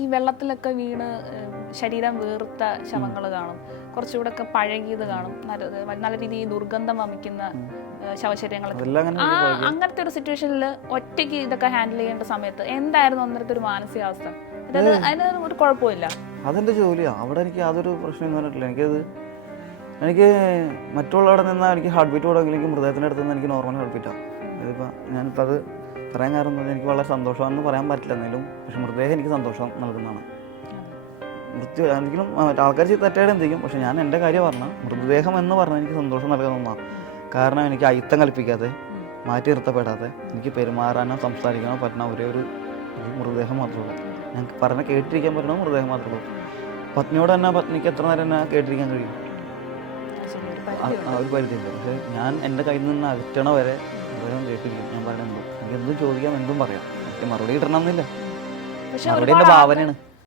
ഈ വെള്ളത്തിലൊക്കെ വീണ് ശരീരം വീർത്ത ശവങ്ങൾ കാണും, കുറച്ചുകൂടെ ഒക്കെ പഴകിയത് കാണും, നല്ല രീതിയിൽ ദുർഗന്ധം വമിക്കുന്ന ശവശരീരങ്ങളൊക്കെ. അങ്ങനത്തെ ഒരു സിറ്റുവേഷനിൽ ഒറ്റയ്ക്ക് ഇതൊക്കെ ഹാൻഡിൽ ചെയ്യേണ്ട സമയത്ത് എന്തായിരുന്നു അന്നേരത്തെ ഒരു മാനസികാവസ്ഥ? അതായത് അതിന് ഒരു കുഴപ്പമില്ല, അതെന്റെ ജോലിയാണ്. അവിടെ എനിക്ക് യാതൊരു പ്രശ്നം പറഞ്ഞിട്ടില്ല. എനിക്ക് മറ്റുള്ളവിടെ നിന്നാൽ എനിക്ക് ഹാർട്ട് ബീറ്റ് കൂടെങ്കിൽ എനിക്ക് മൃതത്തിൻ്റെ അടുത്ത് നിന്ന് എനിക്ക് നോർമൽ ഹാർട്ട് ബീറ്റാണ്. അതിപ്പോൾ ഞാനിപ്പോൾ അത് പറയാൻ കാരണം എനിക്ക് വളരെ സന്തോഷമാണെന്ന് പറയാൻ പറ്റില്ല എന്നാലും, പക്ഷെ മൃതദേഹം എനിക്ക് സന്തോഷം നൽകുന്നതാണ്. മൃത്യു എന്തെങ്കിലും ആൾക്കാർ തെറ്റായിട്ട് എന്തെങ്കിലും, പക്ഷെ ഞാൻ എൻ്റെ കാര്യം പറഞ്ഞാൽ മൃതദേഹം എന്ന് പറഞ്ഞാൽ എനിക്ക് സന്തോഷം നൽകുന്ന ഒന്നാണ്. കാരണം എനിക്ക് അയിത്തം കൽപ്പിക്കാതെ മാറ്റി നിർത്തപ്പെടാതെ എനിക്ക് പെരുമാറാനോ സംസാരിക്കാനോ പറ്റുന്ന ഒരേ ഒരു മൃതദേഹം മാത്രമേ ഉള്ളൂ. ഞങ്ങൾക്ക് പറഞ്ഞാൽ കേട്ടിരിക്കാൻ പറ്റണ മൃതദേഹം മാത്രമേ ഉള്ളൂ. പത്നിയോട് തന്നെ പത്നിക്ക് എത്ര നേരം തന്നെ കേട്ടിരിക്കാൻ കഴിയും? ഒരു പരിധിയുണ്ട്. പക്ഷെ ഞാൻ എൻ്റെ കയ്യിൽ നിന്ന് അകറ്റണ വരെ മൃതദേഹം കേട്ടിരിക്കും. ഞാൻ പറയണത് എനിക്ക് എന്തും ചോദിക്കാം, എന്തും പറയാം. മറുപടി കിട്ടണമെന്നില്ല, മറുപടി എൻ്റെ ഭാവനയാണ്.